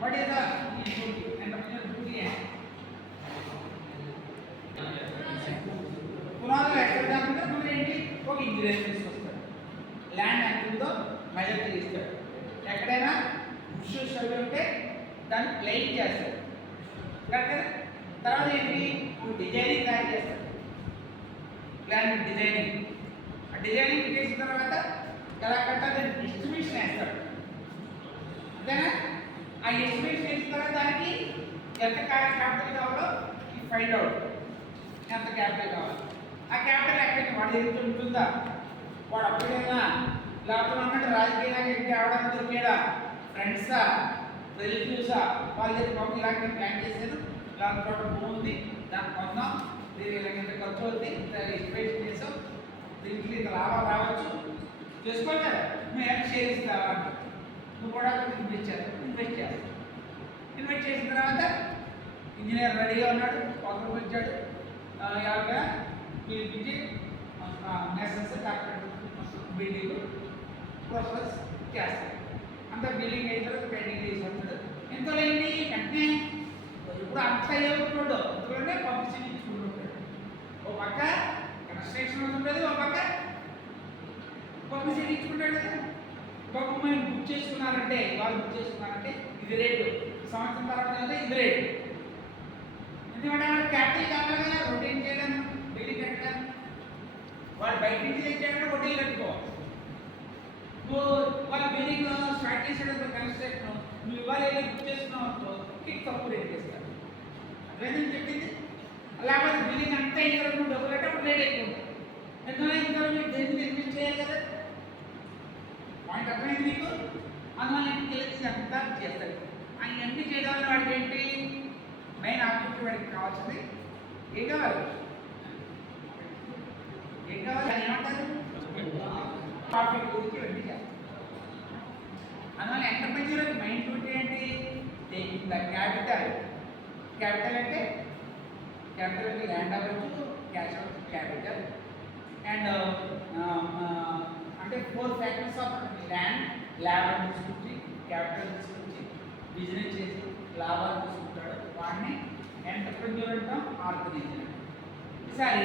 What is the duty? Entrepreneur duty and పునాదులు ఎక్కడ దాకా మనం ఏంటి ఒక ఇంజనీర్ తీసుకొస్తాడు. ల్యాండ్ ఎంత ఉందో మెజర్ తీస్తాడు. ఎక్కడైనా బుష్ సర్వే ఉంటే దాన్ని ప్లెయిన్ చేస్తాడు. కరెక్ట్. తర్వాత ఏంటి డిజైనింగ్ తయారు చేస్తాడు. Plan designing. ఆ డిజైనింగ్ చేసిన తర్వాత ఎలా కట్టాలి ఎస్టిమేషన్ వేస్తాడు. అంతేనా? ఆ ఎస్టిమేషన్ వేసిన తర్వాత దానికి ఎంత క్యాపిటల్ కావాలో ఫైండ్ అవుట్. ఎంత క్యాపిటల్ కావాలి, ఆ క్యాపిటల్ ఎక్కడ వాడి దగ్గర ఉంటుందా, వాడు అప్పుడైనా లేకపోతే అన్నట్టు రాజకీయాలకు ఎక్కి అవడానికి దొరికేదా, ఫ్రెండ్సా, రిలేటివ్సా, వాళ్ళ దగ్గర బాబు ఇలాంటి ప్లాన్ చేశాను, ఇలాంటి చోట బాగుంది, దాన్ని కొన్నాం, దీనికి ఇలాంటి ఖర్చు అవుతుంది, ఎస్టిమేషన్ చేసాం, దీంట్లో ఇంత లాభం రావచ్చు, చేసుకోవాలి కదా. నువ్వు ఎంత షేర్ ఇస్తావా, నువ్వు కూడా ఇన్వెస్ట్ చేస్తావు. ఇన్వెస్ట్ చేసిన తర్వాత ఇంజనీర్ రెడీగా ఉన్నాడు, పక్కకు వచ్చాడు, ఎవరిగా పిలిపించి నెసెస్ కార్పొరేట్ బిల్డింగ్ ప్రాసెస్ చేస్తాడు. అంత బిల్డింగ్ అయిన తర్వాత పెయింటింగ్ తీసుకుంటాడు. ఎంతో లేని వెంటనే ఇప్పుడు అంత ఏమవుతుండో ఎందుకంటే పబ్లిసిటీ ఇచ్చుకుంటుంటాడు. ఒక పక్క కన్స్ట్రక్షన్ ఉంటుంది, ఒక పక్క పబ్లిసిటీ ఇచ్చుకుంటాడు కదా. ఒక మేము బుక్ చేసుకున్నారంటే వాళ్ళు బుక్ చేసుకున్నారంటే ఇది రేటు, సంవత్సరం తర్వాత ఇది రేటు. ఎందుకంటే వాళ్ళు క్యాపిటల్ కావాలి కదా, రొటీన్ చేయడం, బిల్డింగ్ కట్టడం. వాళ్ళు బయట నుంచి తెచ్చాడంటే రొటీన్ కట్టుకోవాలి. వాళ్ళ బిల్డింగ్ స్టార్ట్ చేసేటప్పుడు కన్స్ట్రక్షన్ నువ్వు ఇవాళ బుక్ చేసుకున్నావు అనుకో, కిక్ తక్కువ రేట్ చేస్తారు. అదేంటని చెప్పింది. లేకపోతే బిల్డింగ్ అంతా అయిన తర్వాత నువ్వు డబ్బులు అంటే రేట్ ఎక్కువ ఉంటుంది. ఎందుకంటే ఇంకా మీరు దేని ఇన్వెస్ట్ చేయాలి కదా. పాయింట్ అర్థమైంది మీకు? అందువల్ల ఇంటికి వెళ్ళి అంతా చేస్తారు. ఆ ఇవన్నీ చేయడం వల్ల వాడికి ఏంటి మెయిన్ ఆబ్జెక్టివ్, వాడికి కావాల్సింది ఏం కావాలి, ఏం కావాలి అని ఏమంటారు, ప్రాఫిట్ గురించి ఇవన్నీ చేస్తారు. అందువల్ల ఎంటర్ప్రైజర్ మెయిన్ డ్యూటీ ఏంటి, టేకింగ్ ద క్యాపిటల్. క్యాపిటల్ అంటే ల్యాండ్ అవ్వచ్చు, క్యాష్ అవ్వచ్చు, క్యాపిటల్. అండ్ అంటే 4 ఫ్యాక్టర్స్ ఆఫ్ ల్యాండ్, లాభం తీసుకొచ్చి, క్యాపిటల్ తీసుకొచ్చి, బిజినెస్ చేసి లాభాలు తీసుకుంటాడు. వాడిని ఎంటర్ప్రెన్యూర్ అంటాం, ఆర్గనైజర్. ఈసారి